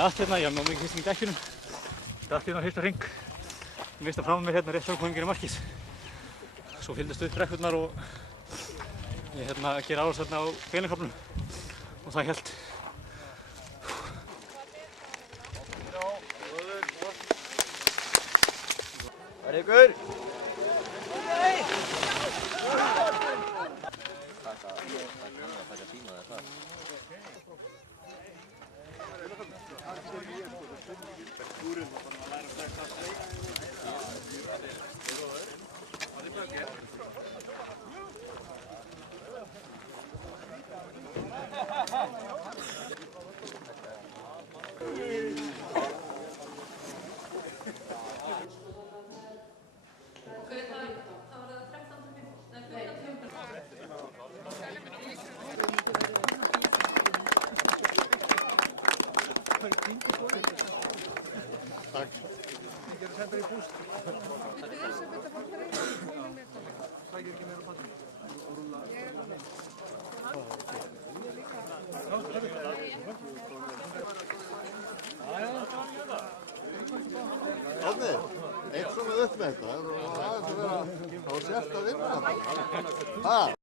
datt hérna, ég haf náðu mikið hristing í dekkjunum. Datt hérna á fyrsta hring. Ég mista fram með mér hérna rétt framkvæmingin í markið. Svo fylgdist upp brekkurnar og ég gera árás hérna á beinakaflunum og það hélt. Það er ykkur! Tack. Ligger sen i boost. Árni, eitt svona upp með þetta, þá sért að vinna þetta.